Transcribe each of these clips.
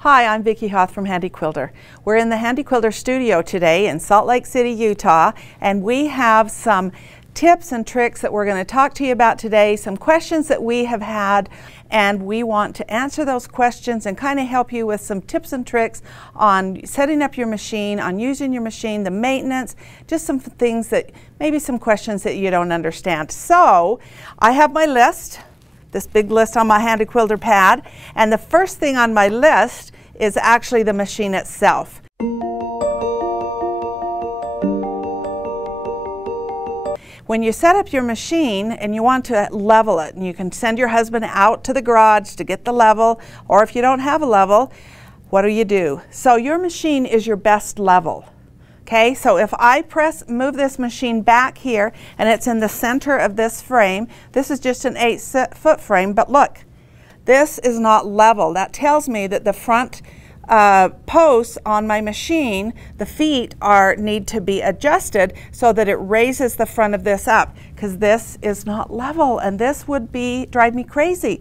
Hi, I'm Vicki Hoth from Handi Quilter. We're in the Handi Quilter studio today in Salt Lake City, Utah, and we have some tips and tricks that we're going to talk to you about today, some questions that we have had, and we want to answer those questions and kind of help you with some tips and tricks on setting up your machine, on using your machine, the maintenance, just some things that, maybe some questions that you don't understand. So, I have my list. This big list on my Handi Quilter pad, and the first thing on my list is actually the machine itself. When you set up your machine and you want to level it, and you can send your husband out to the garage to get the level, or if you don't have a level, what do? So your machine is your best level. Okay, so if I move this machine back here and it's in the center of this frame, this is just an 8-foot frame, but look, this is not level. That tells me that the front posts on my machine, the feet need to be adjusted so that it raises the front of this up, because this is not level and this would drive me crazy.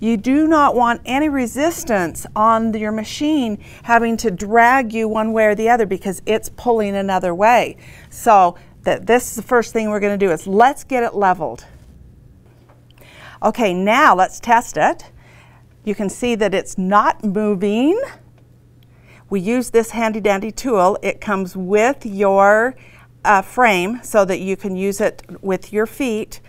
You do not want any resistance on your machine having to drag you one way or the other because it's pulling another way. So this is the first thing we're going to do, is let's get it leveled. Okay, now let's test it. You can see that it's not moving. We use this handy dandy tool. It comes with your frame so that you can use it with your feet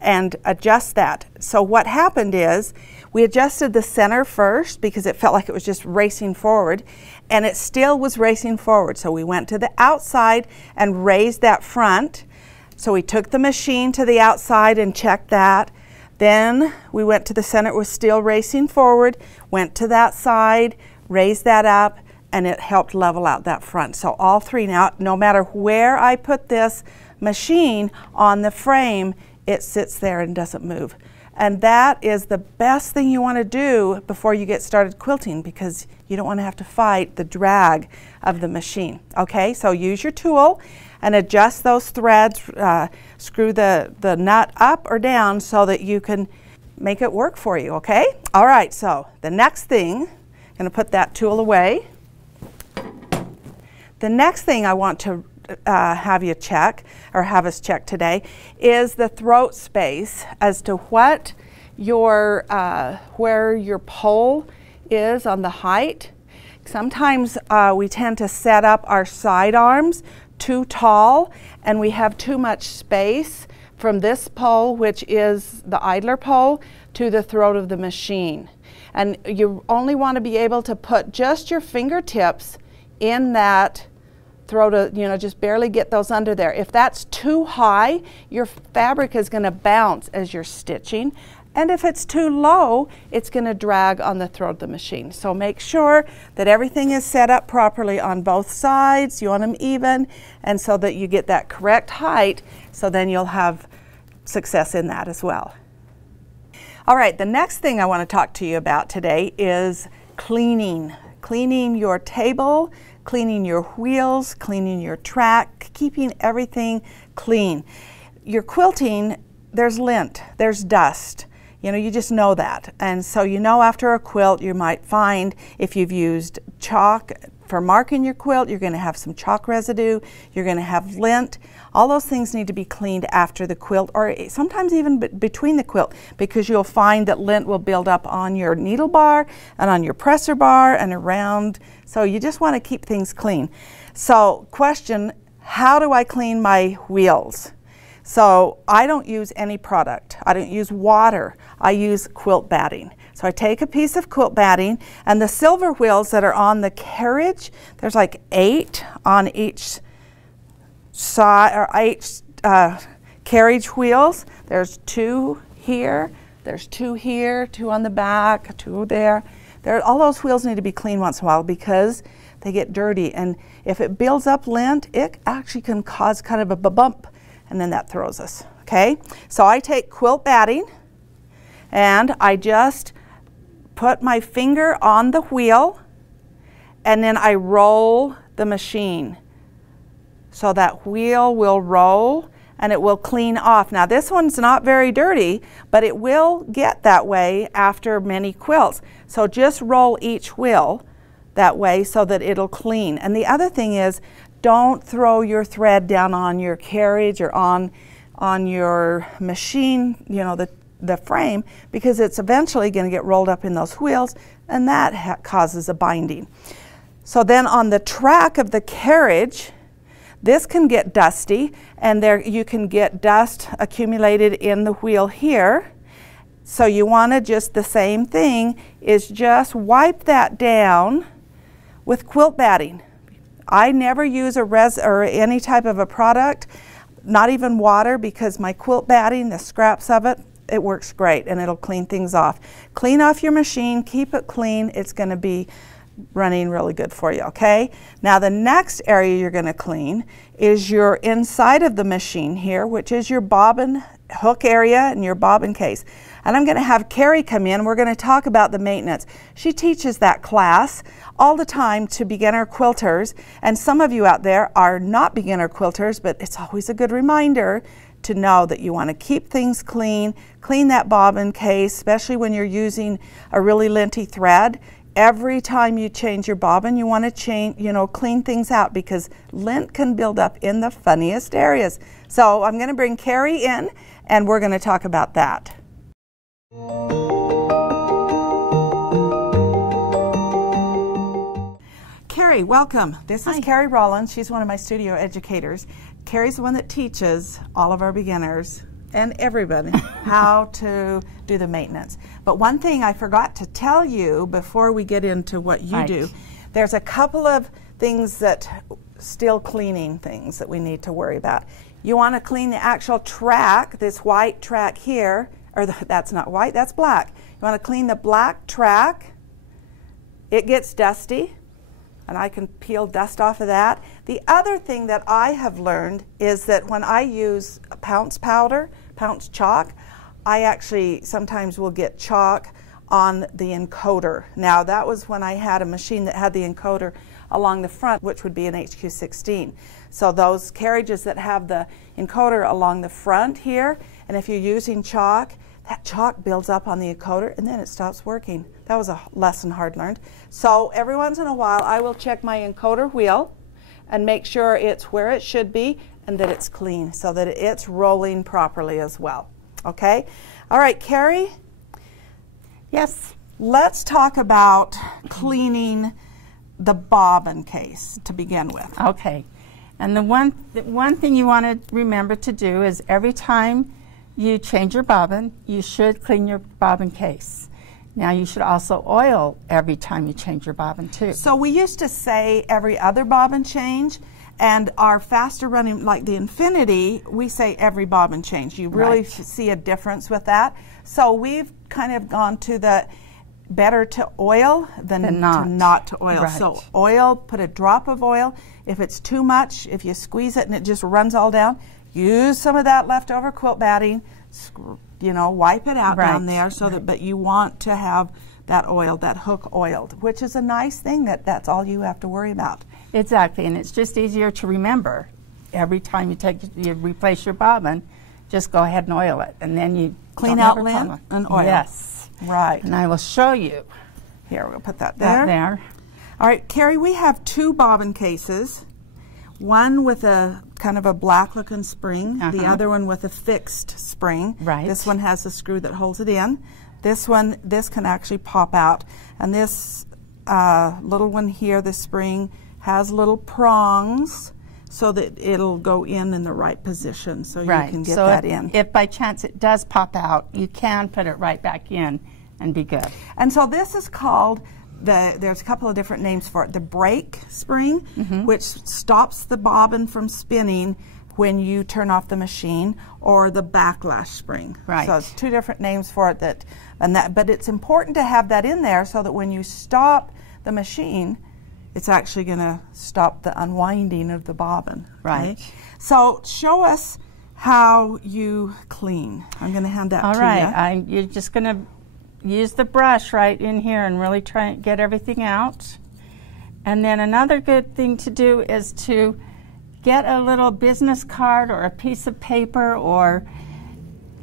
and adjust that. So what happened is we adjusted the center first because it felt like it was just racing forward, and it still was racing forward. So we went to the outside and raised that front. So we took the machine to the outside and checked that. Then we went to the center, it was still racing forward, went to that side, raised that up, and it helped level out that front. So all three now, no matter where I put this machine on the frame, it sits there and doesn't move. And that is the best thing you want to do before you get started quilting, because you don't want to have to fight the drag of the machine. Okay, so use your tool and adjust those threads, screw the nut up or down so that you can make it work for you, okay? All right, so the next thing, I'm going to put that tool away. The next thing I want to have you check, or have us check today, is the throat space as to what your where your pole is on the height. Sometimes we tend to set up our side arms too tall and we have too much space from this pole, which is the idler pole, to the throat of the machine. And you only want to be able to put just your fingertips in that throat, just barely get those under there. If that's too high, your fabric is going to bounce as you're stitching, and if it's too low, it's going to drag on the throat of the machine. So make sure that everything is set up properly on both sides. You want them even, and so that you get that correct height, so then you'll have success in that as well. All right, the next thing I want to talk to you about today is cleaning. Cleaning your table, cleaning your wheels, cleaning your track, keeping everything clean. Your quilting, there's lint, there's dust. You just know that. And so after a quilt, you might find, if you've used chalk for marking your quilt, you're going to have some chalk residue, you're going to have lint. All those things need to be cleaned after the quilt, or sometimes even between the quilt, because you'll find that lint will build up on your needle bar and on your presser bar and around. So you just want to keep things clean. So question, how do I clean my wheels? So I don't use any product. I don't use water. I use quilt batting. So I take a piece of quilt batting, and the silver wheels that are on the carriage, there's like 8 on each side, or 8 carriage wheels. There's 2 here, there's 2 here, 2 on the back, 2 there. All those wheels need to be cleaned once in a while because they get dirty, and if it builds up lint, it actually can cause kind of a bump, and then that throws us, okay? So I take quilt batting and I just put my finger on the wheel, and then I roll the machine. So that wheel will roll and it will clean off. Now this one's not very dirty, but it will get that way after many quilts. So just roll each wheel that way so that it'll clean. And the other thing is, don't throw your thread down on your carriage or on your machine, you know, the frame, because it's eventually going to get rolled up in those wheels, and that causes a binding. So then on the track of the carriage, this can get dusty, and there you can get dust accumulated in the wheel here. So you want to just the same thing is just wipe that down with quilt batting. I never use a or any type of a product, not even water, because my quilt batting, the scraps of it, it works great and it'll clean things off. Clean off your machine, keep it clean. It's going to be running really good for you, okay? Now the next area you're going to clean is your inside of the machine here, which is your bobbin hook area and your bobbin case. And I'm going to have Carrie come in. We're going to talk about the maintenance. She teaches that class all the time to beginner quilters, and some of you out there are not beginner quilters, but it's always a good reminder to know that you want to keep things clean, clean that bobbin case, especially when you're using a really linty thread. Every time you change your bobbin, you want to change, you know, clean things out, because lint can build up in the funniest areas. So I'm going to bring Carrie in and we're going to talk about that. Carrie, welcome. This is Carrie Rollins. She's one of my studio educators. Carrie's the one that teaches all of our beginners and everybody how to do the maintenance. But one thing I forgot to tell you before we get into what you do, there's a couple of things that still cleaning things that we need to worry about. You want to clean the actual track, this white track here, or that's not white, that's black. You want to clean the black track. It gets dusty, and I can peel dust off of that. The other thing that I have learned is that when I use pounce powder, pounce chalk, I actually sometimes will get chalk on the encoder. Now that was when I had a machine that had the encoder along the front, which would be an HQ16. So those carriages that have the encoder along the front here, and if you're using chalk, that chalk builds up on the encoder and then it stops working. That was a lesson hard learned. So every once in a while I will check my encoder wheel and make sure it's where it should be and that it's clean so that it's rolling properly as well. Okay? All right, Carrie? Yes. Let's talk about cleaning the bobbin case to begin with. Okay. And the one thing you want to remember to do is every time you change your bobbin, you should clean your bobbin case. Now you should also oil every time you change your bobbin too. So we used to say every other bobbin change, and our faster running, like the Infinity, we say every bobbin change. You really see a difference with that. So we've kind of gone to the better to oil than not to oil. Right. So oil, put a drop of oil. If it's too much, if you squeeze it and it just runs all down, use some of that leftover quilt batting, you know, wipe it out down there so that, but you want to have that oil, that hook oiled, which is a nice thing that's all you have to worry about. Exactly, and it's just easier to remember. Every time you replace your bobbin, just go ahead and oil it, and then you clean out lint and oil. Yes. Right. And I will show you. Here, we'll put that there. There. All right, Carrie, we have two bobbin cases. One with a kind of a black looking spring, the other one with a fixed spring. Right. This one has a screw that holds it in. This one, this can actually pop out. And this little one here, the spring, has little prongs so that it'll go in the right position, so you can get that in. If by chance it does pop out, you can put it right back in and be good. And so this is called, there's a couple of different names for it. The brake spring, which stops the bobbin from spinning when you turn off the machine, or the backlash spring. Right. So it's two different names for it. But it's important to have that in there so that when you stop the machine, it's actually going to stop the unwinding of the bobbin. Right. So show us how you clean. I'm going to hand that to you. All right. You're just going to use the brush right in here and really try and get everything out. And then another good thing to do is to get a little business card or a piece of paper or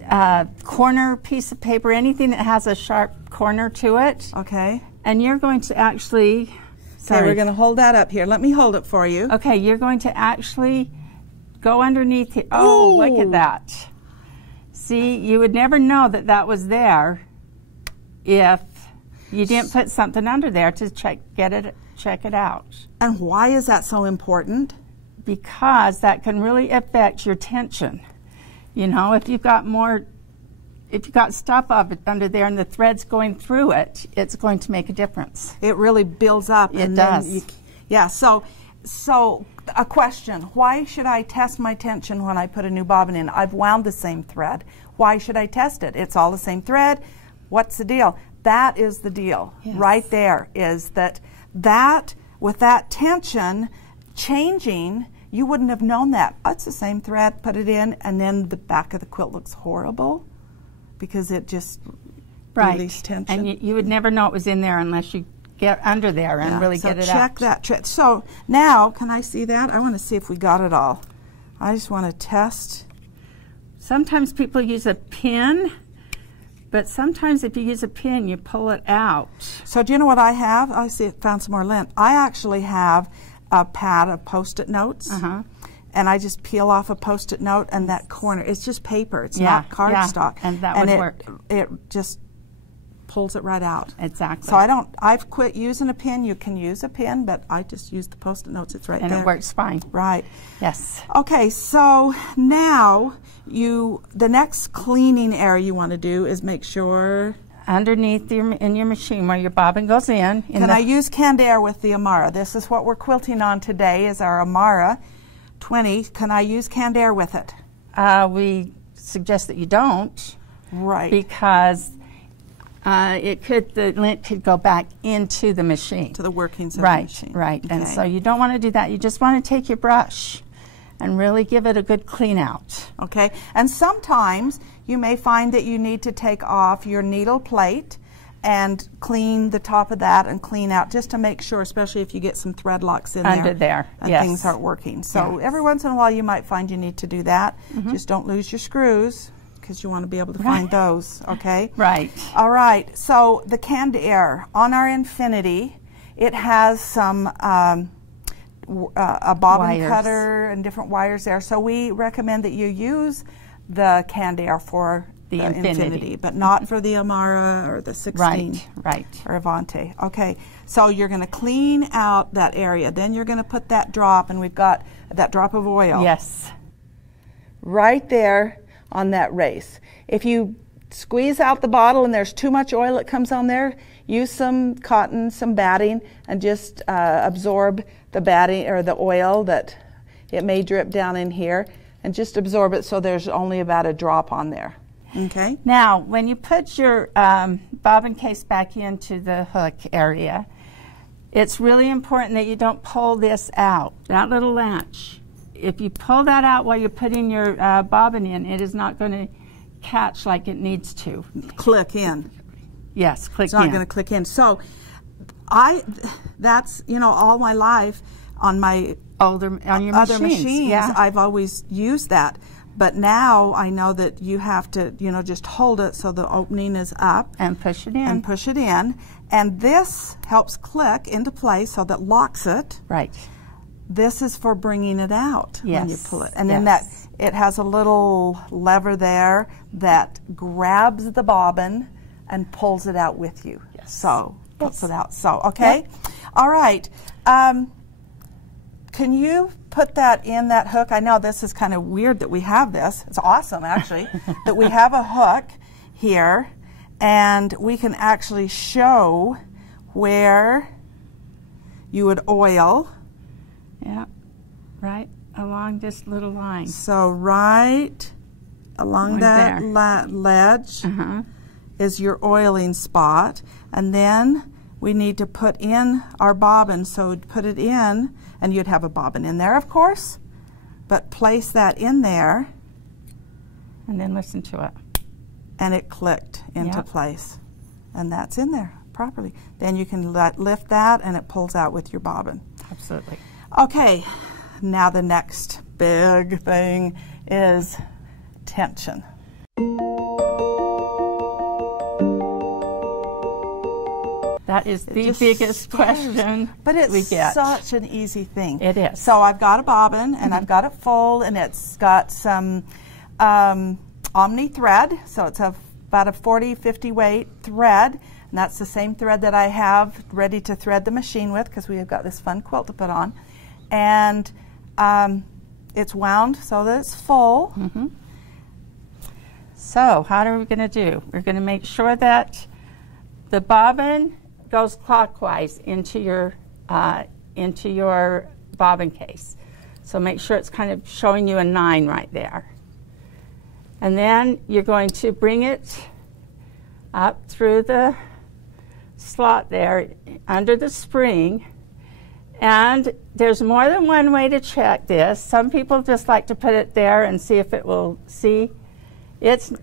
a corner piece of paper, anything that has a sharp corner to it. Okay. And you're going to actually Okay, we're going to hold that up here. Let me hold it for you. Okay, you're going to actually go underneath here. Oh, look at that. See, you would never know that that was there if you didn't put something under there to check it out. And why is that so important? Because that can really affect your tension. You know, if you've got stuff under there and the thread's going through it, it's going to make a difference. It really builds up. It does. Yeah, so a question, why should I test my tension when I put a new bobbin in? I've wound the same thread. Why should I test it? It's all the same thread. What's the deal? That is the deal. Yes. Right there is that with that tension changing, you wouldn't have known that. It's the same thread, put it in, and then the back of the quilt looks horrible because it just released tension. And you would never know it was in there unless you get under there and really get it out. So check that trick. So now, can I see that? I want to see if we got it all. I just want to test. Sometimes people use a pin, but sometimes if you use a pin, you pull it out. So do you know what I have? I see it found some more lint. I actually have a pad of Post-it notes. And I just peel off a Post-it note, and that corner, it's just paper. It's not cardstock. And that would work. It just pulls it right out. Exactly. So I've quit using a pin. You can use a pin, but I just use the Post-it notes. It's right there. And it works fine. Right. Yes. Okay, so now the next cleaning area you want to do is make sure underneath in your machine where your bobbin goes in. Can I use canned air with the Amara? This is what we're quilting on today is our Amara 20. Can I use canned air with it? We suggest that you don't. Right. Because the lint could go back into the machine. To the workings of the machine. Right. Okay. And so you don't want to do that. You just want to take your brush and really give it a good clean out. Okay. And sometimes you may find that you need to take off your needle plate and clean the top of that and clean out just to make sure, especially if you get some thread locks in under there and things aren't working. So every once in a while you might find you need to do that. Just don't lose your screws because you want to be able to find those, okay? Right. All right, so the canned air. On our Infinity, it has some a bobbin cutter and different wires there. So we recommend that you use the canned air for the Infinity, but not for the Amara or the 16 or Avante. Okay, so you're going to clean out that area. Then you're going to put that drop, and we've got that drop of oil. Yes. Right there on that race. If you squeeze out the bottle and there's too much oil that comes on there, use some cotton, some batting, and just absorb the batting or the oil that it may drip down in here, and just absorb it so there's only about a drop on there. Okay. Now, when you put your bobbin case back into the hook area, it's really important that you don't pull this out, that little latch. If you pull that out while you're putting your bobbin in, it is not going to catch like it needs to. Click in. Yes, click in. It's not going to click in. So, that's, all my life on my other machines. I've always used that. But now I know that you have to, just hold it so the opening is up. And push it in. And this helps click into place so that locks it. Right. This is for bringing it out when you pull it. And then it has a little lever there that grabs the bobbin and pulls it out with you. Yes. So, pulls it out. So, okay. Yep. All right. Can you put that in that hook? I know this is kind of weird that we have this. It's awesome, actually, that we have a hook here, and we can actually show where you would oil. Yeah, right along this little line. So right along that ledge is your oiling spot, and then we need to put in our bobbin. So we'd put it in, and you'd have a bobbin in there, of course, but place that in there. And then listen to it. And it clicked into place. And that's in there properly. Then you can lift that, and it pulls out with your bobbin. Absolutely. Okay, now the next big thing is tension. That is the biggest question but it's we get. Such an easy thing. It is. So I've got a bobbin, and I've got it full, and it's got some Omni thread, so it's about a 40-50 weight thread, and that's the same thread that I have ready to thread the machine with, because we have got this fun quilt to put on. And it's wound so that it's full. So how are we going to do? We're going to make sure that the bobbin goes clockwise into your bobbin case. So make sure it's kind of showing you a 9 right there. And then you're going to bring it up through the slot there under the spring. And there's more than one way to check this. Some people just like to put it there and see if it will see.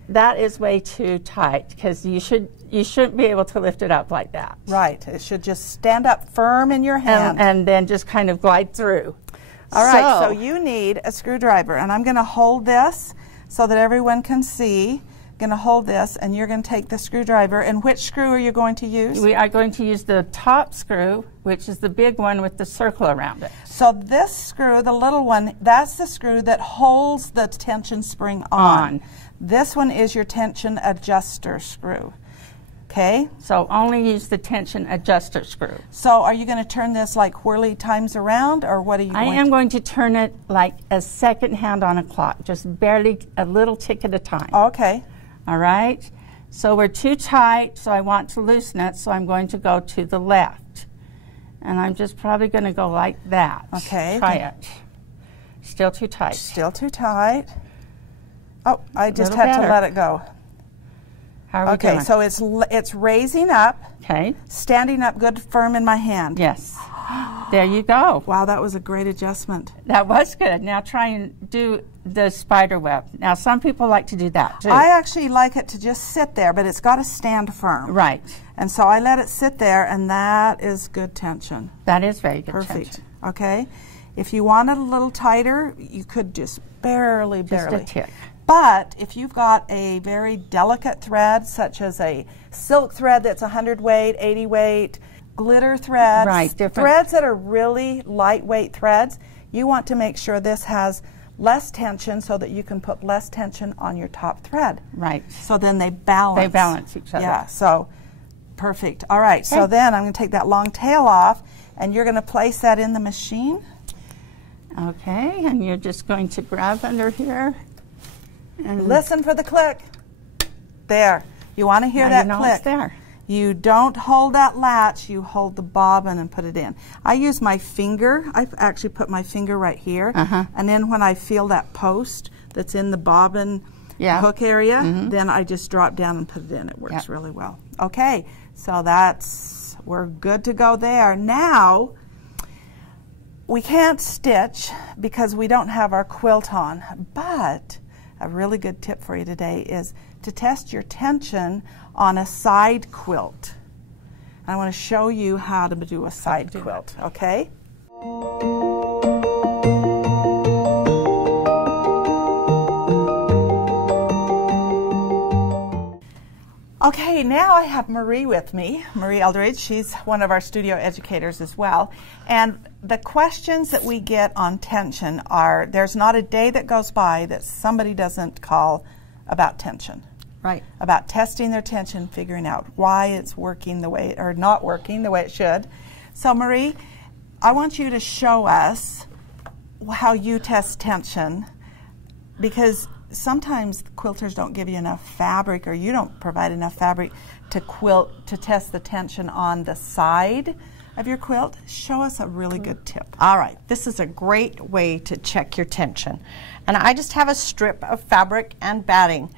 That is way too tight, because you shouldn't be able to lift it up like that. Right. It should just stand up firm in your hand. And then just kind of glide through. All right, so you need a screwdriver, and I'm going to hold this so that everyone can see. Going to hold this, and you're going to take the screwdriver. And which screw are you going to use? We are going to use the top screw, which is the big one with the circle around it. So this screw, the little one, that's the screw that holds the tension spring on. This one is your tension adjuster screw. Okay? So only use the tension adjuster screw. So are you going to turn this like whirly times around, or what are you going to? I am going to turn it like a second hand on a clock, just barely a little tick at a time. Okay. All right? So we're too tight, so I want to loosen it, so I'm going to go to the left. And I'm just probably going to go like that. Okay. Try it. Still too tight. Still too tight. Oh, I just had to let it go. How are we doing? Okay, so it's raising up. Okay. Standing up good firm in my hand. Yes. There you go. Wow, that was a great adjustment. That was good. Now try and do the spider web. Now some people like to do that too. I actually like it to just sit there, but it's got to stand firm. Right. And so I let it sit there, and that is good tension. That is very good Perfect. tension. Okay. If you want it a little tighter, you could just barely. Just a tick. But if you've got a very delicate thread, such as a silk thread that's 100 weight, 80 weight, glitter threads, right, threads that are really lightweight threads, you want to make sure this has less tension so that you can put less tension on your top thread. Right. So then they balance. They balance each other. Yeah, so perfect. All right, so then I'm going to take that long tail off, and you're going to place that in the machine. Okay, and you're just going to grab under here. And listen for the click. There. You want to hear that click. It's there. You don't hold that latch, you hold the bobbin and put it in. I use my finger. I've actually put my finger right here. And then when I feel that post that's in the bobbin hook area, then I just drop down and put it in. It works really well. Okay, so we're good to go there. Now, we can't stitch because we don't have our quilt on, but a really good tip for you today is to test your tension on a side quilt. I want to show you how to do a side quilt, okay? Okay, now I have Marie with me, Marie Eldridge. She's one of our studio educators as well. And the questions that we get on tension are, there's not a day that goes by that somebody doesn't call about tension. Right. About testing their tension, figuring out why it's working the way, or not working the way it should. So Marie, I want you to show us how you test tension, because sometimes quilters don't give you enough fabric, or you don't provide enough fabric to to test the tension on the side of your quilt. Show us a really good tip. All right, this is a great way to check your tension. And I just have a strip of fabric and batting.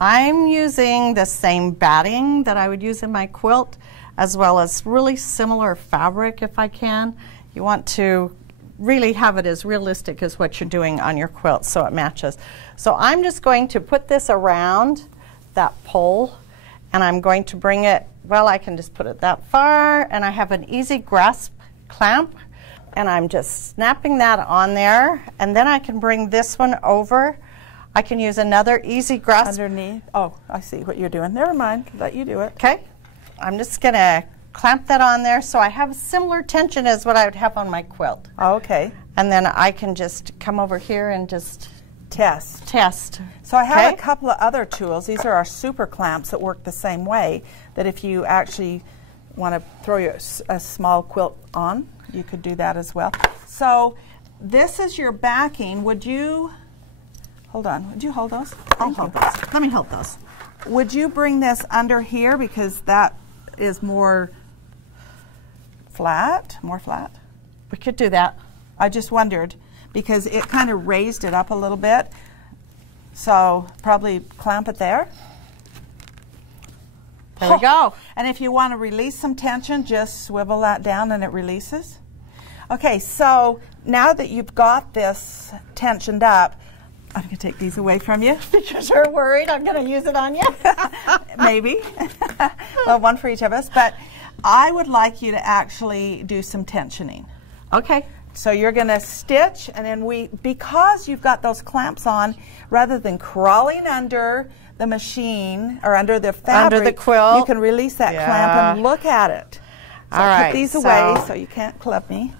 I'm using the same batting that I would use in my quilt, as well as really similar fabric if I can. You want to really have it as realistic as what you're doing on your quilt so it matches. So I'm just going to put this around that pole, and I'm going to bring it, well, I can just put it that far, and I have an easy grasp clamp, and I'm just snapping that on there, and then I can bring this one over. I can use another easy grasp. Underneath. Oh, I see what you're doing. Never mind. Let you do it. Okay. I'm just going to clamp that on there so I have similar tension as what I would have on my quilt. Okay. And then I can just come over here and just test. So I have a couple of other tools. These are our super clamps that work the same way, that if you actually want to throw a small quilt on, you could do that as well. So this is your backing. Would you, hold on, would you hold those? I'll hold those. Let me hold those. Would you bring this under here because that is more flat? We could do that. I just wondered because it kind of raised it up a little bit. So probably clamp it there. There we go. And if you want to release some tension, just swivel that down and it releases. Okay, so now that you've got this tensioned up, I'm going to take these away from you. Because you're worried I'm going to use it on you? Maybe. Well, one for each of us. But I would like you to actually do some tensioning. Okay. So you're going to stitch, and then because you've got those clamps on, rather than crawling under the machine or under the fabric, under the quilt, you can release that clamp and look at it. So all right. Put these away so you can't clip me.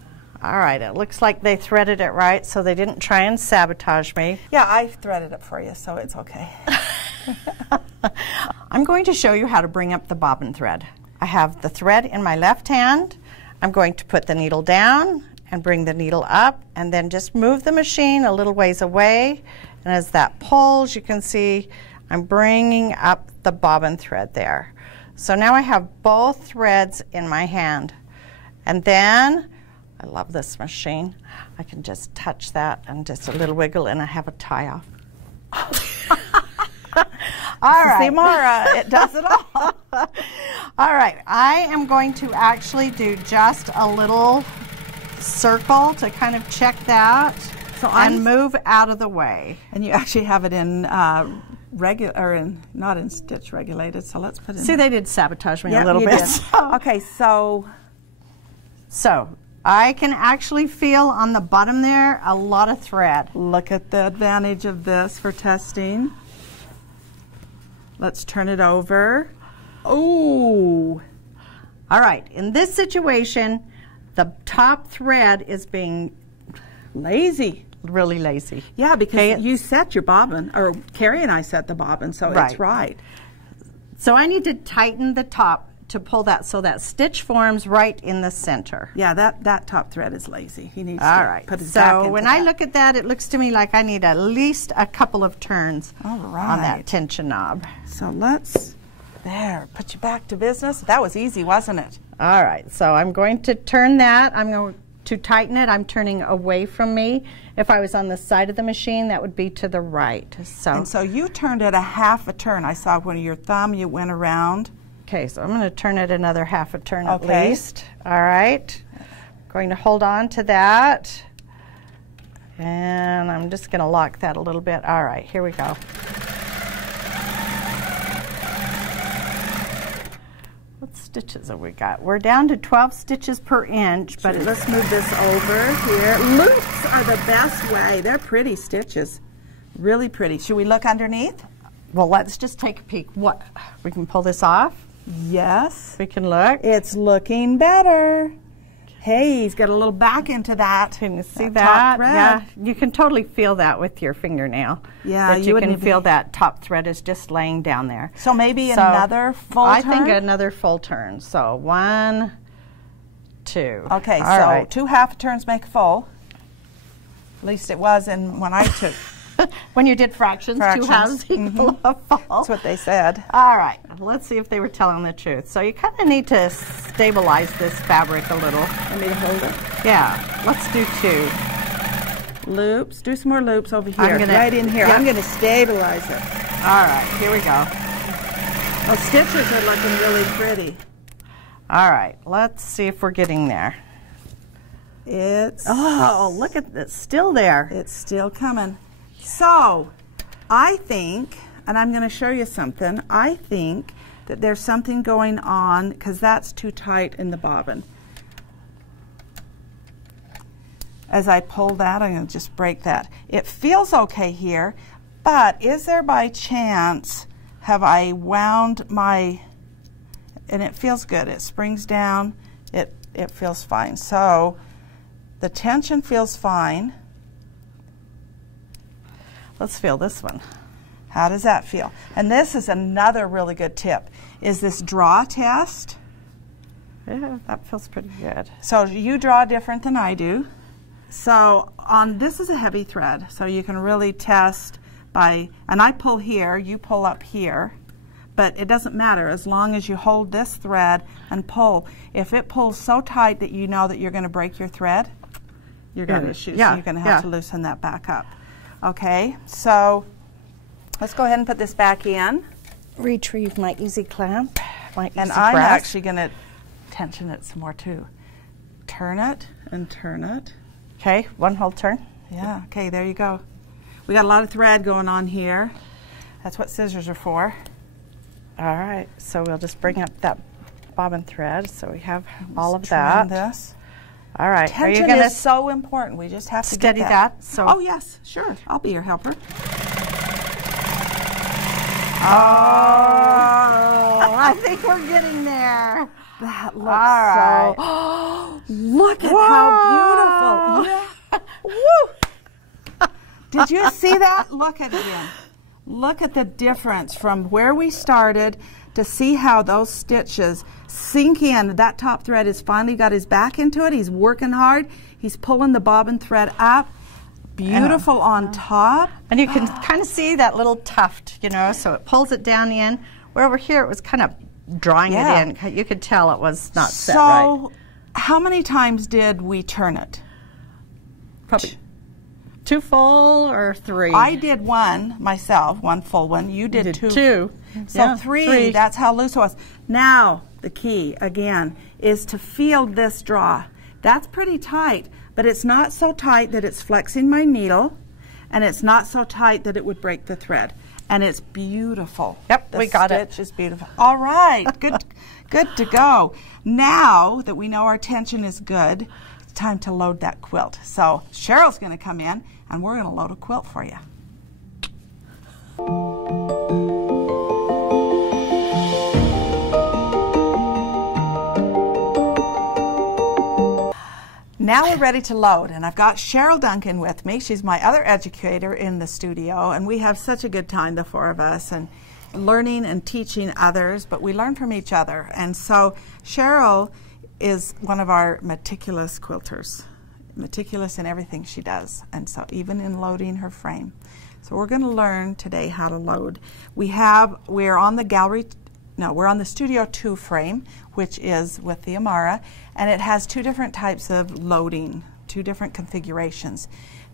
All right. It looks like they threaded it right, so they didn't try and sabotage me. Yeah, I threaded it for you, so it's okay. I'm going to show you how to bring up the bobbin thread. I have the thread in my left hand. I'm going to put the needle down and bring the needle up, and then just move the machine a little ways away. And as that pulls, you can see I'm bringing up the bobbin thread there. So now I have both threads in my hand. And then, I love this machine, I can just touch that and just a little wiggle and I have a tie off. All right. See, Mara, it does it all. All right, I am going to actually do just a little circle to kind of check that and move out of the way. And you actually have it in regular, or not in stitch regulated, so let's put it in. See, they did sabotage me a little bit. Okay, so I can actually feel on the bottom there a lot of thread. Look at the advantage of this for testing. Let's turn it over. Oh! All right, in this situation, the top thread is being lazy. Really lazy. Yeah, because you set your bobbin, or Carrie and I set the bobbin, so it's right. So I need to tighten the top to pull that so that stitch forms right in the center. Yeah, that top thread is lazy. He needs to put his back into when I look at that, it looks to me like I need at least a couple of turns on that tension knob. So let's, put you back to business. That was easy, wasn't it? All right, so I'm going to turn that. I'm going to tighten it. I'm turning away from me. If I was on the side of the machine, that would be to the right. And so you turned it a half a turn. I saw when your thumb, you went around. Okay, so I'm going to turn it another half a turn at least. All right. Going to hold on to that. And I'm just going to lock that a little bit. All right, here we go. What stitches have we got? We're down to 12 stitches per inch, but let's move this over here. Loops are the best way. They're pretty stitches. Really pretty. Should we look underneath? Well, let's just take a peek. What? We can pull this off? Yes. We can look. It's looking better. Hey, he's got a little back into that. Can you see that? Yeah, you can totally feel that with your fingernail. Yeah, you can feel that top thread is just laying down there. So maybe another full turn? I think another full turn. So 1, 2. Okay, so 2 half turns make a full. At least it was when I took. When you did fractions. 2 halves equal a full. That's what they said. All right, let's see if they were telling the truth. So you kind of need to stabilize this fabric a little. Want me to hold it? Yeah, let's do 2. Loops, do some more loops over here, right in here. Yep. I'm going to stabilize it. All right, here we go. Well, stitches are looking really pretty. All right, let's see if we're getting there. Oh, look at it, still there. It's still coming. So, I think, and I'm going to show you something, I think that there's something going on because that's too tight in the bobbin. As I pull that, I'm going to just break that. It feels okay here, but is there by chance, have I wound my, and it feels good. It springs down. It feels fine. So the tension feels fine. Let's feel this one. How does that feel? And this is another really good tip, is this draw test. Yeah, that feels pretty good. So you draw different than I do. So this is a heavy thread, so you can really test by, and I pull here, you pull up here, but it doesn't matter as long as you hold this thread and pull. If it pulls so tight that you know that you're going to break your thread, you're going to shoot. So you're going to have to loosen that back up. Okay, so let's go ahead and put this back in. Retrieve my easy clamp. And I'm actually going to tension it some more too. Turn it and turn it. Okay, one whole turn. Yeah, okay, there you go. We got a lot of thread going on here. That's what scissors are for. All right, so we'll just bring up that bobbin thread so we have all of Trim that. This. All right, tension are you going is so important. We just have to steady get that? So oh yes, sure. I'll be your helper. Oh, I think we're getting there. That looks right. so. Look at how beautiful. Yeah. Woo. Did you see that? Look at it again. Look at the difference from where we started to see how those stitches sink in. That top thread has finally got his back into it. He's working hard. He's pulling the bobbin thread up. Beautiful on top. And you can kind of see that little tuft, you know, so it pulls it down in. Where over here it was kind of drawing it in. You could tell it was not set right. So, how many times did we turn it? Probably 2 full or 3. I did one myself, 1 full one. You did 2. 2. So yeah, 3, that's how loose it was. Now, the key, again, is to feel this draw. That's pretty tight, but it's not so tight that it's flexing my needle, and it's not so tight that it would break the thread. And it's beautiful. Yep, we got it. The stitch is beautiful. All right, good to go. Now that we know our tension is good, it's time to load that quilt. So Cheryl's going to come in, and we're going to load a quilt for you. Now we're ready to load, and I've got Cheryl Duncan with me. She's my other educator in the studio, and we have such a good time, the 4 of us, and learning and teaching others, but we learn from each other. And so Cheryl is one of our meticulous quilters, meticulous in everything she does, and so even in loading her frame. So we're going to learn today how to load. We're on the gallery. No, we're on the Studio 2 frame, which is with the Amara, and it has 2 different types of loading, 2 different configurations.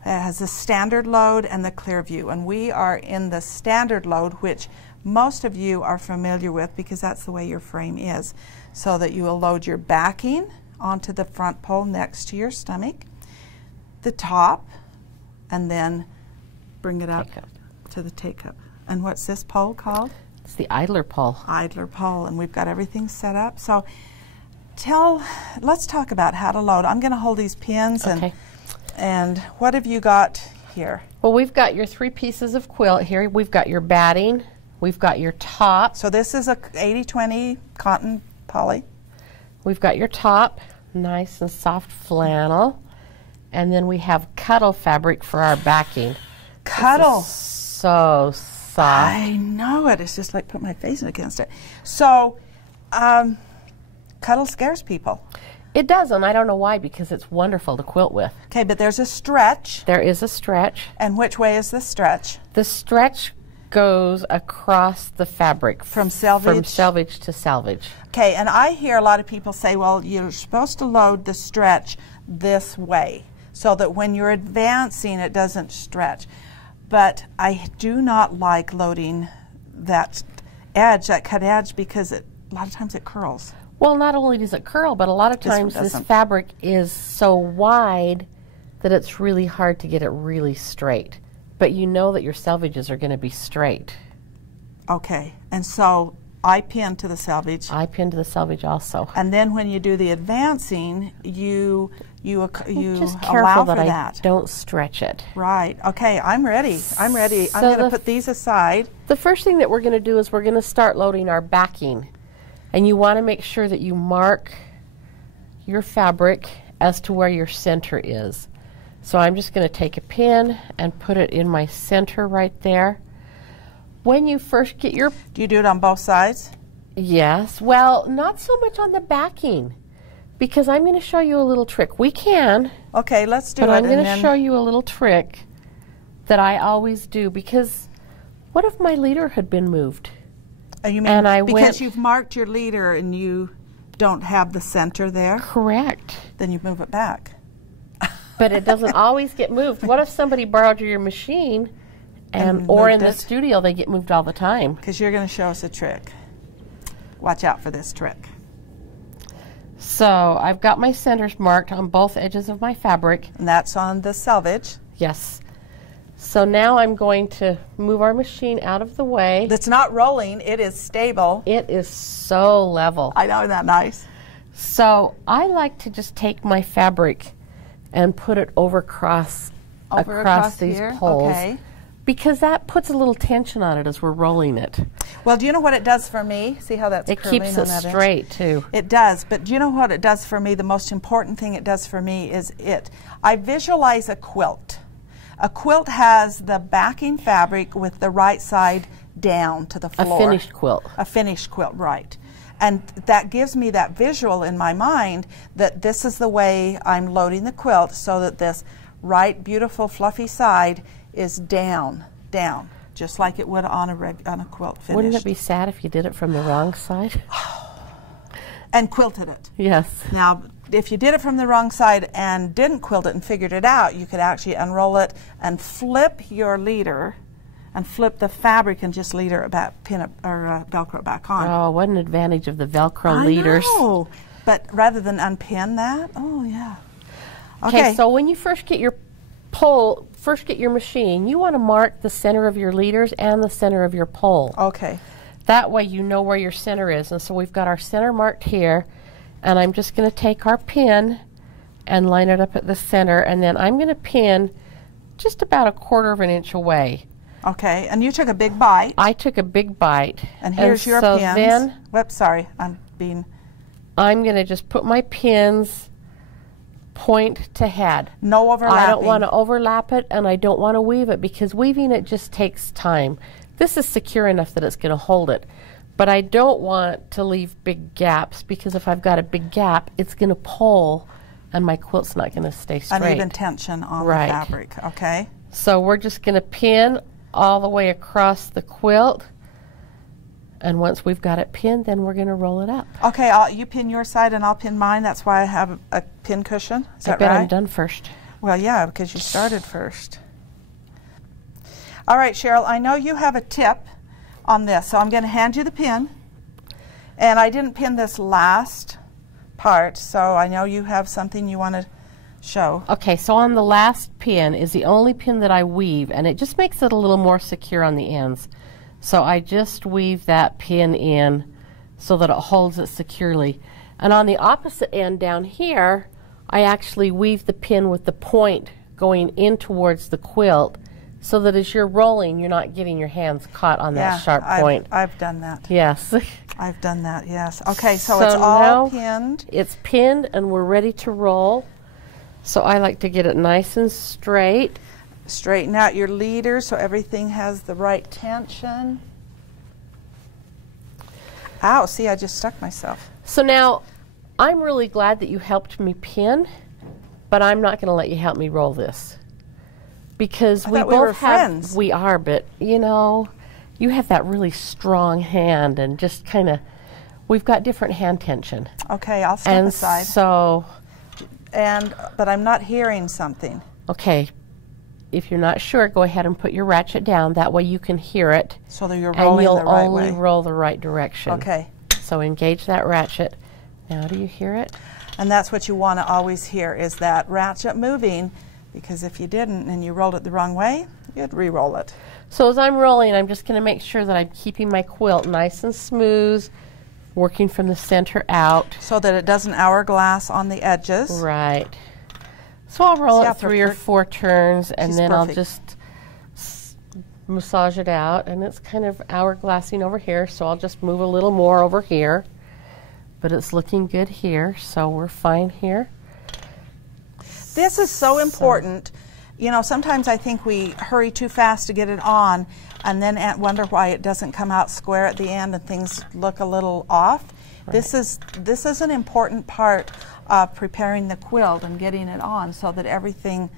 It has the standard load and the clear view, and we are in the standard load, which most of you are familiar with because that's the way your frame is, so that you will load your backing onto the front pole next to your stomach, the top, and then bring it up to the take-up. And what's this pole called? It's the idler pole. Idler pole, and we've got everything set up. So let's talk about how to load. I'm going to hold these pins, and what have you got here? Well, we've got your 3 pieces of quilt here. We've got your batting, we've got your top. So this is a 80-20 cotton poly. We've got your top, nice and soft flannel, and then we have cuddle fabric for our backing. Cuddle. So soft. I know it. It's just like put my face against it. So, cuddle scares people. It does, and I don't know why, because it's wonderful to quilt with. Okay, but there's a stretch. There is a stretch. And which way is the stretch? The stretch goes across the fabric. From selvage? From selvage to selvage. Okay, and I hear a lot of people say, well, you're supposed to load the stretch this way, so that when you're advancing, it doesn't stretch. But I do not like loading that edge, that cut edge, because a lot of times it curls. Well, not only does it curl, but a lot of times this fabric is so wide that it's really hard to get it really straight. But you know that your selvages are going to be straight. Okay, and so I pin to the selvage. I pin to the selvage also. And then when you do the advancing, you just careful allow for that that. I don't stretch it. Right. Okay, I'm ready. I'm ready. So I'm going to put these aside. The first thing that we're going to do is we're going to start loading our backing. And you want to make sure that you mark your fabric as to where your center is. So I'm just going to take a pin and put it in my center right there. When you first get your... Do you do it on both sides? Yes. Well, not so much on the backing, because I'm going to show you a little trick. We can. Okay, let's do it. But I'm going to show you a little trick that I always do, because what if my leader had been moved? You mean because you've marked your leader and you don't have the center there? Correct. Then you move it back. But it doesn't always get moved. What if somebody borrowed your machine or in the studio they get moved all the time? Because you're going to show us a trick. Watch out for this trick. So I've got my centers marked on both edges of my fabric. And that's on the selvage. Yes. So now I'm going to move our machine out of the way. That's not rolling, it is stable. It is so level. I know, isn't that nice? So I like to just take my fabric and put it across these here? poles. Okay. Because that puts a little tension on it as we're rolling it. Well, do you know what it does for me? See how that's curling It keeps on it that edge? straight too. It does, but do you know what it does for me? The most important thing it does for me is I visualize a quilt. A quilt has the backing fabric with the right side down to the floor. A finished quilt. A finished quilt, right. And that gives me that visual in my mind that this is the way I'm loading the quilt, so that this right, beautiful, fluffy side is down, just like it would on a quilt finish. Wouldn't it be sad if you did it from the wrong side? And quilted it. Yes. Now, if you did it from the wrong side and didn't quilt it and figured it out, you could actually unroll it and flip your leader and flip the fabric and just leader it back, pin it, or Velcro it back on. Oh, what an advantage of the Velcro leaders. I know, but rather than unpin that, oh yeah. Okay, so when you first get your machine, you want to mark the center of your leaders and the center of your pole. Okay. That way you know where your center is. And so we've got our center marked here, and I'm just going to take our pin and line it up at the center, and then I'm going to pin just about 1/4 inch away. Okay, and you took a big bite. I took a big bite. And here's your so pins. Then whoops, sorry, I'm going to just put my pins point to head. No overlapping. I don't want to overlap it, and I don't want to weave it, because weaving it just takes time. This is secure enough that it's going to hold it. But I don't want to leave big gaps, because if I've got a big gap, it's going to pull, and my quilt's not going to stay straight. Uneven tension on the fabric, okay? So we're just going to pin all the way across the quilt, and once we've got it pinned, then we're going to roll it up. Okay, you pin your side and I'll pin mine. That's why I have a pin cushion. Is that right? I bet I'm done first. Well, yeah, because you started first. All right, Cheryl, I know you have a tip on this, so I'm going to hand you the pin. And I didn't pin this last part, so I know you have something you want to show. Okay, so on the last pin is the only pin that I weave, and it just makes it a little more secure on the ends. So I just weave that pin in so that it holds it securely. And on the opposite end down here, I actually weave the pin with the point going in towards the quilt, so that as you're rolling, you're not getting your hands caught on that sharp point. I've done that. Yes. I've done that, yes. Okay, so it's all pinned. It's pinned, and we're ready to roll. So I like to get it nice and straight. Straighten out your leader so everything has the right tension. Ow, see, I just stuck myself. So now, I'm really glad that you helped me pin, but I'm not going to let you help me roll this. Because we both have friends. We are, but you know, you have that really strong hand, and just kind of, we've got different hand tension. Okay, I'll step aside. So, but I'm not hearing something. Okay, if you're not sure, go ahead and put your ratchet down. That way you can hear it. So that you're rolling the right way. And you'll only roll the right direction. Okay. So engage that ratchet. Now, do you hear it? And that's what you want to always hear, is that ratchet moving, because if you didn't and you rolled it the wrong way, you'd re-roll it. So as I'm rolling, I'm just going to make sure that I'm keeping my quilt nice and smooth, working from the center out. So that it doesn't hourglass on the edges. Right. So I'll roll it 3 or 4 turns, and then I'll just massage it out. And it's kind of hourglassing over here, so I'll just move a little more over here. but it's looking good here, so we're fine here. This is so important. You know, sometimes I think we hurry too fast to get it on and then wonder why it doesn't come out square at the end and things look a little off. Right. This is an important part of preparing the quilt and getting it on so that everything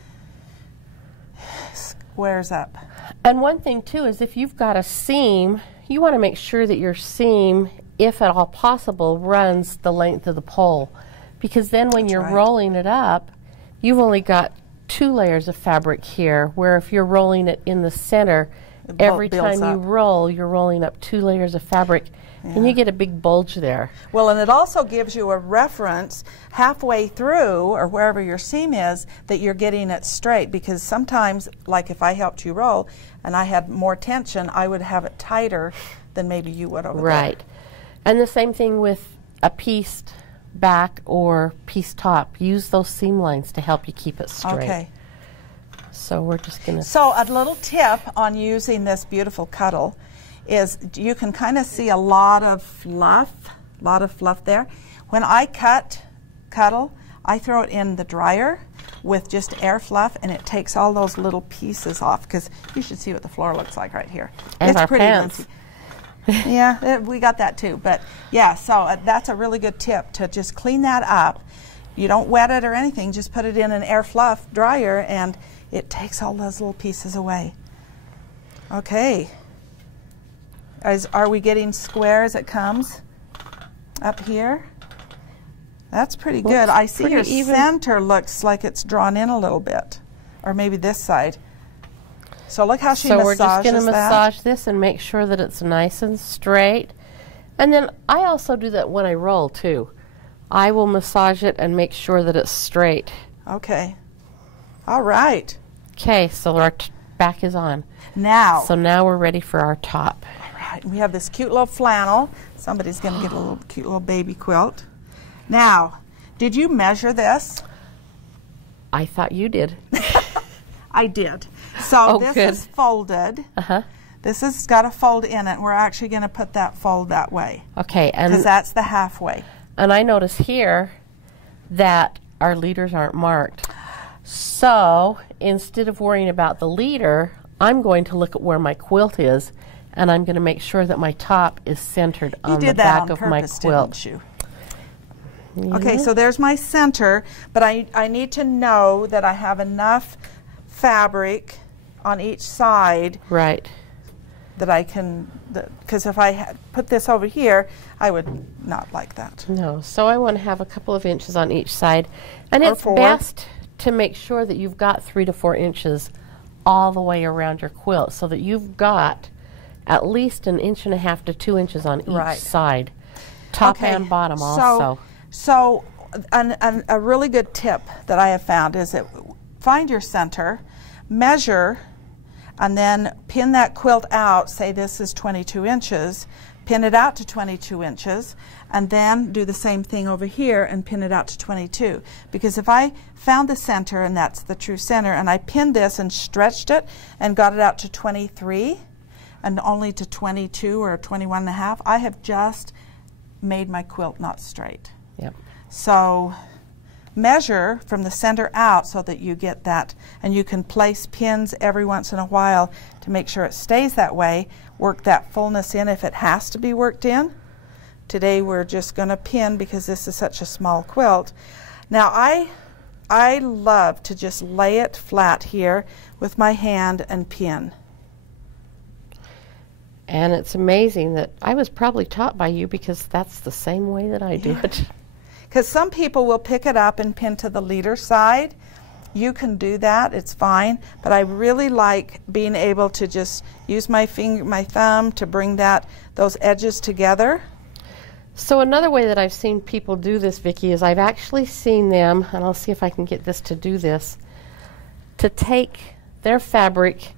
squares up. And one thing too is if you've got a seam, you want to make sure that your seam, if at all possible, runs the length of the pole, because then when you're rolling it up, you've only got 2 layers of fabric here, where if you're rolling it in the center, every time you roll, you're rolling up 2 layers of fabric, and you get a big bulge there. Well, and it also gives you a reference halfway through, or wherever your seam is, that you're getting it straight, because sometimes, like if I helped you roll and I had more tension, I would have it tighter than maybe you would over there. Right. And the same thing with a pieced back or piece top. Use those seam lines to help you keep it straight. Okay. So we're just going to... So a little tip on using this beautiful cuddle is you can kind of see a lot of fluff there. When I cuddle, I throw it in the dryer with just air fluff, and it takes all those little pieces off, because you should see what the floor looks like right here. And it's our pretty pants. Yeah, we got that too. But yeah, so that's a really good tip, to just clean that up. You don't wet it or anything, just put it in an air fluff dryer and it takes all those little pieces away. Okay. Are we getting square as it comes up here? That's pretty good. I see your center looks like it's drawn in a little bit, or maybe this side. So look how she massages that. So we're just going to massage this and make sure that it's nice and straight. And then I also do that when I roll too. I will massage it and make sure that it's straight. Okay. All right. Okay, so our back is on. Now. So now we're ready for our top. All right. We have this cute little flannel. Somebody's going to get a little cute little baby quilt. Now, did you measure this? I thought you did. I did. So this is folded. This has got a fold in it. We're actually going to put that fold that way. Okay. Because that's the halfway. And I notice here that our leaders aren't marked. So instead of worrying about the leader, I'm going to look at where my quilt is, and I'm going to make sure that my top is centered on the back of my quilt. Didn't you? Yeah. Okay, so there's my center, but I need to know that I have enough fabric on each side. Right. That I can, because if I had put this over here, I would not like that. No, so I want to have a couple of inches on each side. And it's best to make sure that you've got 3 to 4 inches all the way around your quilt, so that you've got at least 1.5 inches to 2 inches on each side, top and bottom also. So a really good tip that I have found is that find your center, measure, and then pin that quilt out. Say this is 22 inches, pin it out to 22 inches, and then do the same thing over here and pin it out to 22. Because if I found the center, and that's the true center, and I pinned this and stretched it and got it out to 23 and only to 22 or 21.5, I have just made my quilt not straight. Yep. So measure from the center out so that you get that, and you can place pins every once in a while to make sure it stays that way. Work that fullness in if it has to be worked in. Today we're just going to pin because this is such a small quilt. Now I love to just lay it flat here with my hand and pin. And it's amazing that I was probably taught by you, because that's the same way that I do it. Because some people will pick it up and pin to the leader side. You can do that, it's fine, but I really like being able to just use my thumb to bring those edges together. So another way that I've seen people do this, Vicki, is I've actually seen them, and I'll see if I can get this to do this, to take their fabric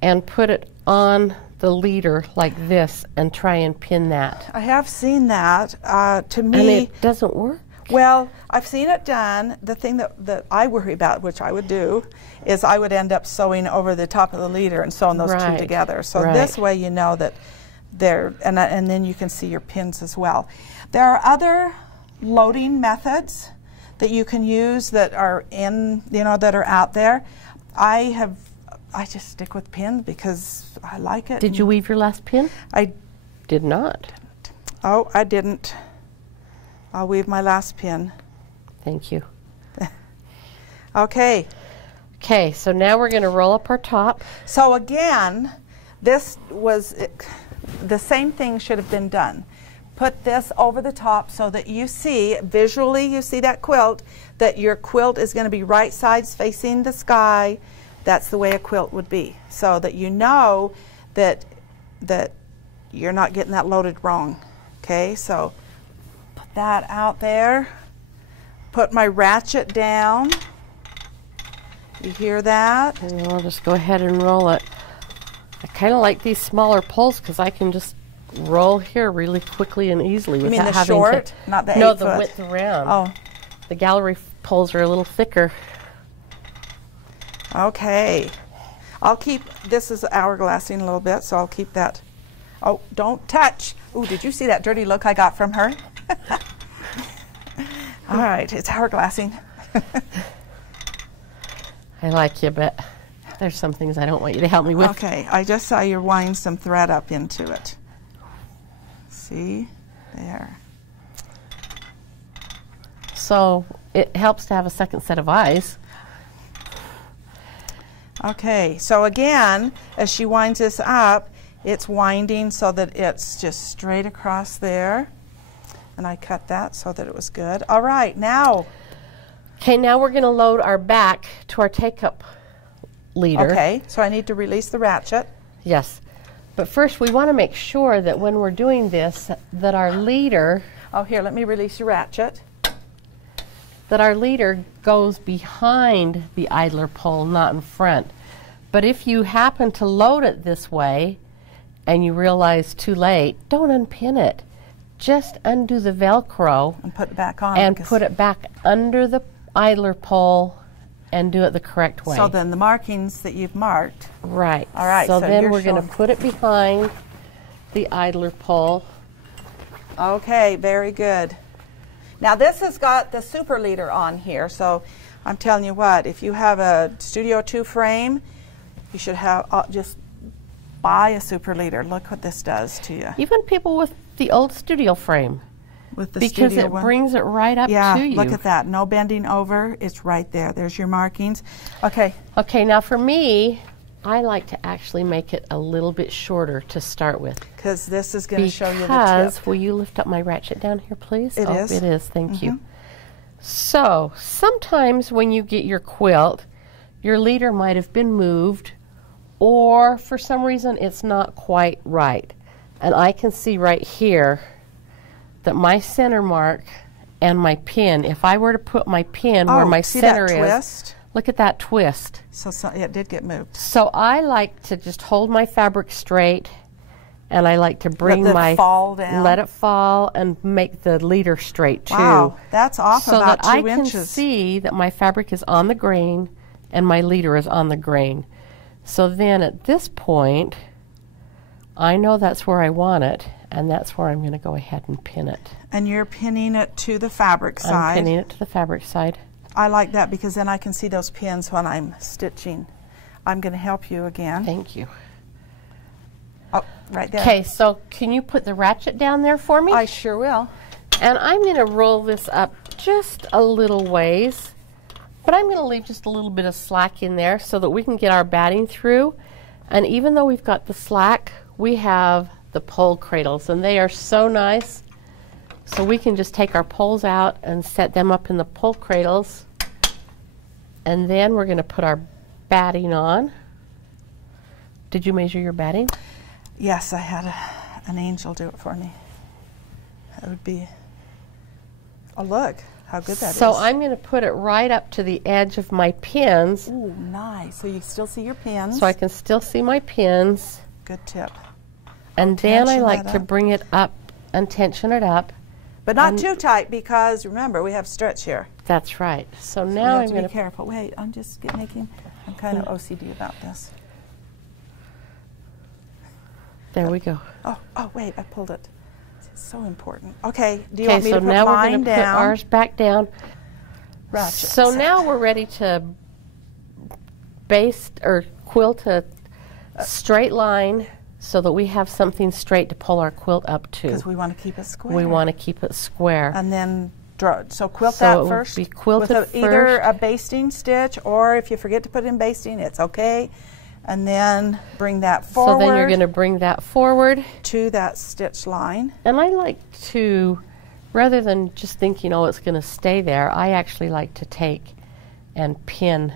and put it on the leader like this and try and pin that. I have seen that. To me, and it doesn't work. Well, I've seen it done. The thing that I worry about, which I would do, is I would end up sewing over the top of the leader and sewing those two together. So this way you know that there, and then you can see your pins as well. There are other loading methods that you can use that are that are out there. I just stick with pins because I like it. Did you weave your last pin? I did not. Oh, I didn't. I'll weave my last pin. Thank you. Okay. Okay, so now we're going to roll up our top. So again, this was the same thing should have been done. Put this over the top so that you see, visually you see that quilt, that your quilt is going to be right sides facing the sky. That's the way a quilt would be. So that you know that you're not getting that loaded wrong. Okay, so put that out there. Put my ratchet down. You hear that? And I'll just go ahead and roll it. I kind of like these smaller poles because I can just roll here really quickly and easily without having to. You mean the short, not the 8 No, foot? the width around. Oh. The gallery poles are a little thicker. Okay. I'll keep, this is hourglassing a little bit, so I'll keep that. Oh, don't touch. Ooh, did you see that dirty look I got from her? All right, it's hourglassing. I like you, but there's some things I don't want you to help me with. Okay, I just saw you wind some thread up into it. See? There. So it helps to have a second set of eyes. Okay, so again, as she winds this up, it's winding so that it's just straight across there. And I cut that so that it was good. All right, now. Okay, now we're going to load our back to our take-up leader. Okay, so I need to release the ratchet. Yes, but first we want to make sure that when we're doing this, that our leader... Oh, here, let me release your ratchet. That our leader goes behind the idler pole, not in front. But if you happen to load it this way and you realize too late, don't unpin it. Just undo the Velcro and put it back on. And put it back under the idler pole and do it the correct way. So then the markings that you've marked. Right. All right. So then we're going to put it behind the idler pole. Okay, very good. Now this has got the super leader on here, so I'm telling you what, if you have a Studio 2 frame, you should have just buy a super leader. Look what this does to you. Even people with the old studio frame. With the because studio it one. Brings it right up to you. Yeah, look at that. No bending over. It's right there. There's your markings. Okay. Okay, now for me, I like to actually make it a little bit shorter to start with. Because this is going to show you the tip. Will you lift up my ratchet down here, please? It is. It is. Thank you. So sometimes when you get your quilt, your leader might have been moved, or for some reason it's not quite right. And I can see right here that my center mark and my pin, if I were to put my pin where my center is, look at that twist. So it did get moved. So I like to just hold my fabric straight, and I like to bring let it fall and make the leader straight too. Wow, that's off so about that 2 inches. I can see that my fabric is on the grain and my leader is on the grain. So then at this point, I know that's where I want it, and that's where I'm going to go ahead and pin it. And you're pinning it to the fabric side. I'm pinning it to the fabric side. I like that because then I can see those pins when I'm stitching. I'm going to help you again. Thank you. Oh, right there. Okay, so can you put the ratchet down there for me? I sure will. And I'm going to roll this up just a little ways, but I'm going to leave just a little bit of slack in there so that we can get our batting through. And even though we've got the slack, we have the pole cradles, and they are so nice. So we can just take our poles out and set them up in the pole cradles. And then we're going to put our batting on. Did you measure your batting? Yes, I had an angel do it for me. That would be, oh look, how good that is. So I'm going to put it right up to the edge of my pins. Ooh, nice. So you still see your pins. So I can still see my pins. Good tip. And then I like to bring it up and tension it up. But not too tight because remember, we have stretch here. That's right. So now I'm going to be careful. Wait, I'm just I'm kind of OCD about this. There we go. Oh, wait, I pulled it. It's so important. Okay, do you Okay, want me so to put now we're mine going to put down? ours back down. Ratchet. So now we're ready to baste or quilt a straight line so that we have something straight to pull our quilt up to. Because we want to keep it square. We want to keep it square. And then draw. So quilt So that it would first. be quilted with either first. a basting stitch, or if you forget to put in basting, it's okay. And then bring that forward. So then you're going to bring that forward to that stitch line. And I like to, rather than just thinking, oh, it's going to stay there, I actually like to take and pin.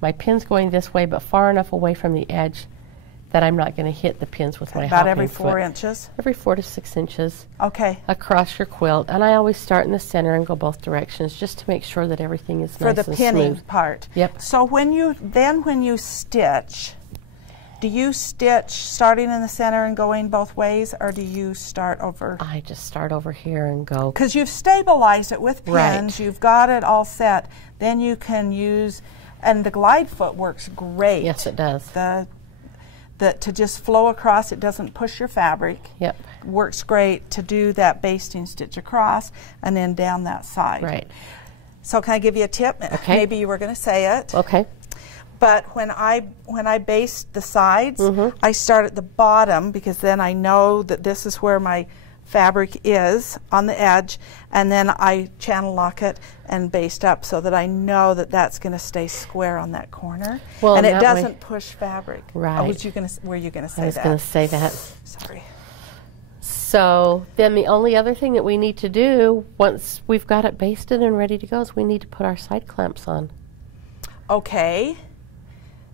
My pin's going this way, but far enough away from the edge that I'm not going to hit the pins with my About hopping every foot. 4 inches. Every 4 to 6 inches. Okay. Across your quilt. And I always start in the center and go both directions just to make sure that everything is For nice the and pinning smooth. part. Yep. So when you stitch, do you stitch starting in the center and going both ways, or do you start over? I just start over here and go. Because you've stabilized it with pins, Right. you've got it all set. Then you can use, and the glide foot works great. Yes, it does. To just flow across, it doesn't push your fabric. Yep. Works great to do that basting stitch across and then down that side. Right. So can I give you a tip? Okay. Maybe you were going to say it. Okay. But when I baste the sides, Mm-hmm. I start at the bottom because then I know that this is where my fabric is on the edge, and then I channel lock it and baste up so that I know that that's going to stay square on that corner. Well, and it that way- doesn't push fabric. Right. Oh, were you going to say I was that? going to say that. Sorry. So then the only other thing that we need to do once we've got it basted and ready to go is we need to put our side clamps on. Okay.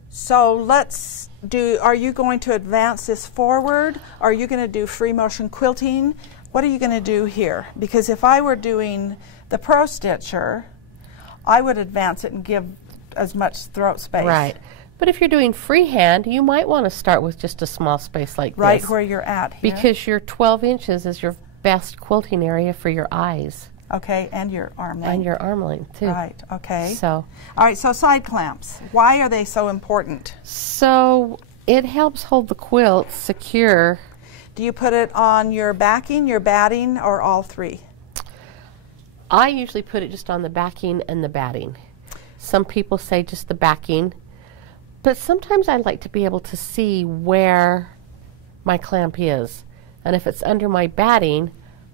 So let's do, are you going to advance this forward? Are you going to do free motion quilting? What are you going to do here? Because if I were doing the Pro Stitcher, I would advance it and give as much throat space. Right. But if you're doing freehand, you might want to start with just a small space like Right this. where you're at here. Because your 12 inches is your best quilting area for your eyes. Okay, and your arm length. And your arm length, too. Right, okay. So, all right, so side clamps. Why are they so important? so it helps hold the quilt secure. Do you put it on your backing, your batting, or all three? I usually put it just on the backing and the batting. Some people say just the backing. But sometimes I like to be able to see where my clamp is. And if it's under my batting,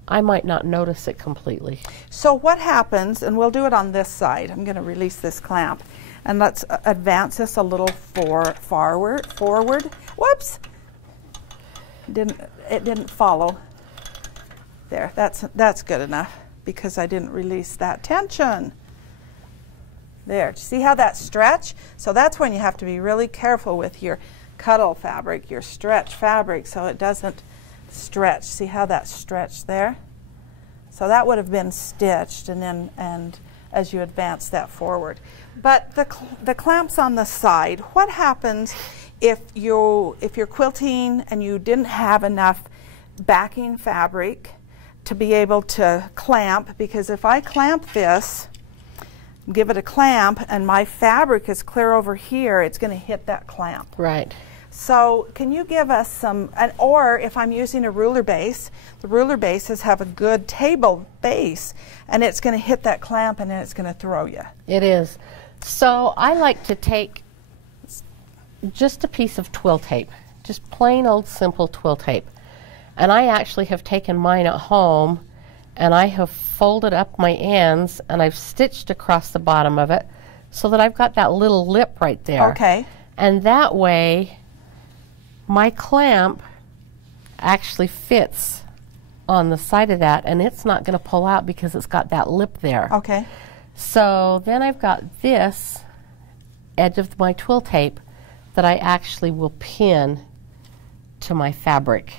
I might not notice it completely. So what happens, and we'll do it on this side. I'm going to release this clamp. And let's advance this a little forward. Whoops! It didn't follow. There, that's good enough because I didn't release that tension. There, do you see how that stretch? So that's when you have to be really careful with your cuddle fabric, your stretch fabric, so it doesn't stretch. See how that stretched there? So that would have been stitched, and as you advance that forward. But the clamps on the side, what happens if you're quilting and you didn't have enough backing fabric to be able to clamp? Because if I clamp this, give it a clamp, and my fabric is clear over here, it's going to hit that clamp. Right. So can you give us some, or if I'm using a ruler base, the ruler bases have a good table base, and it's going to hit that clamp and then it's going to throw you. It is. So I like to take just a piece of twill tape, just plain old simple twill tape. And I actually have taken mine at home and I have folded up my ends and I've stitched across the bottom of it so that I've got that little lip right there. Okay. And that way my clamp actually fits on the side of that and it's not going to pull out because it's got that lip there. Okay. So then I've got this edge of my twill tape that I actually will pin to my fabric.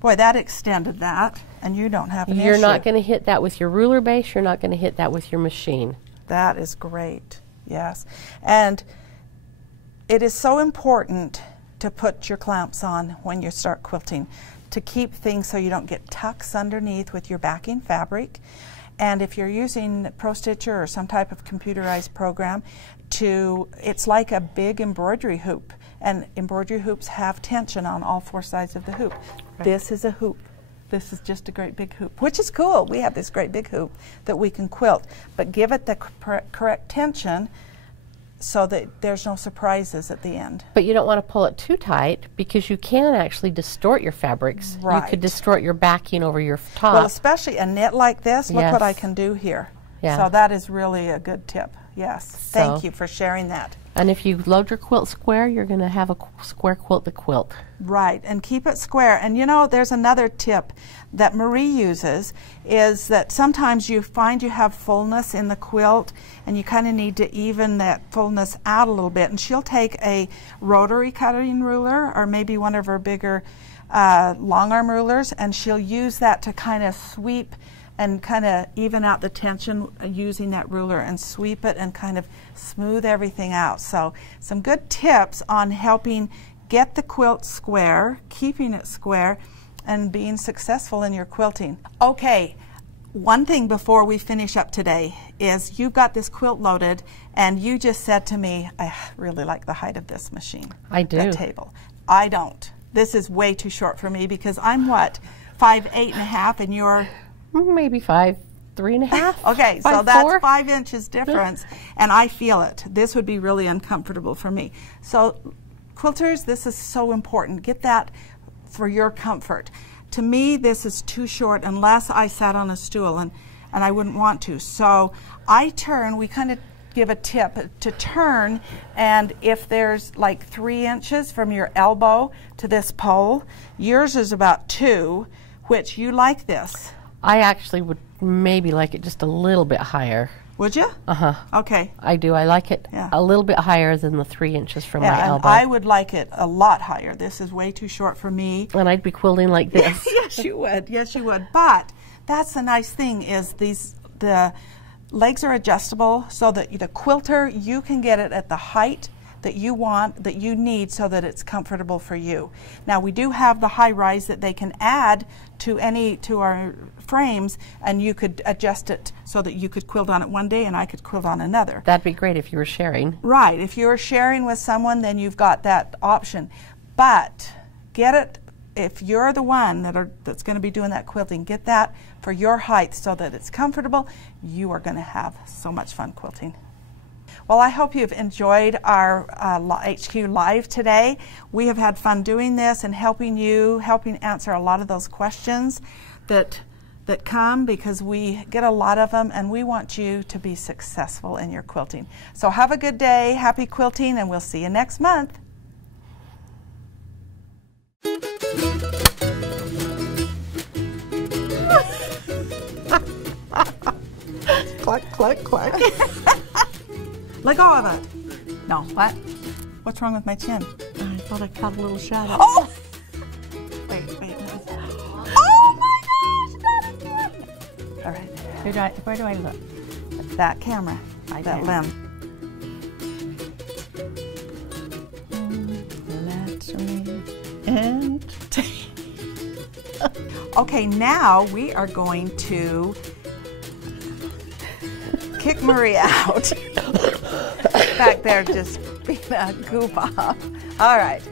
Boy, that extended that, and you don't have an issue. You're not going to hit that with your ruler base. You're not going to hit that with your machine. That is great, yes. And it is so important to put your clamps on when you start quilting to keep things so you don't get tucks underneath with your backing fabric. And if you're using Pro Stitcher or some type of computerized program, it's like a big embroidery hoop. And embroidery hoops have tension on all 4 sides of the hoop. Right. This is a hoop. This is just a great big hoop, which is cool. We have this great big hoop that we can quilt, but give it the correct tension so that there's no surprises at the end. But you don't want to pull it too tight because you can actually distort your fabrics. Right. You could distort your backing over your top. Well, especially a knit like this, look what I Yes. can do here. Yeah. So that is really a good tip. Yes. Thank you for sharing that. And if you load your quilt square, you're going to have a square quilt to quilt. Right, and keep it square. And you know, there's another tip that Marie uses, is that sometimes you find you have fullness in the quilt and you kind of need to even that fullness out a little bit. And she'll take a rotary cutting ruler or maybe one of her bigger long arm rulers, and she'll use that to kind of sweep and kind of even out the tension using that ruler and sweep it and kind of smooth everything out. So some good tips on helping get the quilt square, keeping it square, and being successful in your quilting. Okay, one thing before we finish up today is you've got this quilt loaded and you just said to me, I really like the height of this machine. I do. That table. I don't. This is way too short for me because I'm what, 5'8.5" and you're Maybe 5'3 1/2. Okay, so 5'4". that's 5 inches difference, and I feel it. This would be really uncomfortable for me. So quilters, this is so important. Get that for your comfort. To me, this is too short unless I sat on a stool, and I wouldn't want to. So I turn, we kind of give a tip to turn, and if there's like 3 inches from your elbow to this pole, yours is about 2, which you like this. I actually would maybe like it just a little bit higher. Would you? Uh-huh. Okay. I do. I like it Yeah. a little bit higher than the 3 inches from my Yeah, and elbow. I would like it a lot higher. This is way too short for me. And I'd be quilting like this. Yes, you would. Yes, you would. But that's the nice thing is the legs are adjustable so that the quilter, you can get it at the height that you want, that you need, so that it's comfortable for you. Now we do have the high rise that they can add to our frames, and you could adjust it so that you could quilt on it one day and I could quilt on another. That'd be great if you were sharing. Right. If you're sharing with someone, then you've got that option. But get it, if you're the one that's going to be doing that quilting, get that for your height so that it's comfortable. You are going to have so much fun quilting. Well, I hope you've enjoyed our HQ Live today. We have had fun doing this and helping answer a lot of those questions that come, because we get a lot of them and we want you to be successful in your quilting. So have a good day, happy quilting, and we'll see you next month. Cluck, cluck, cluck. Let go of it. No, what? What's wrong with my chin? I thought I caught a little shadow. Oh! Wait. Oh my gosh! All right. Where do I look? That camera, that lens. Let me entertain. Okay, now we are going to kick Marie out. Back there just being a goof off. All right.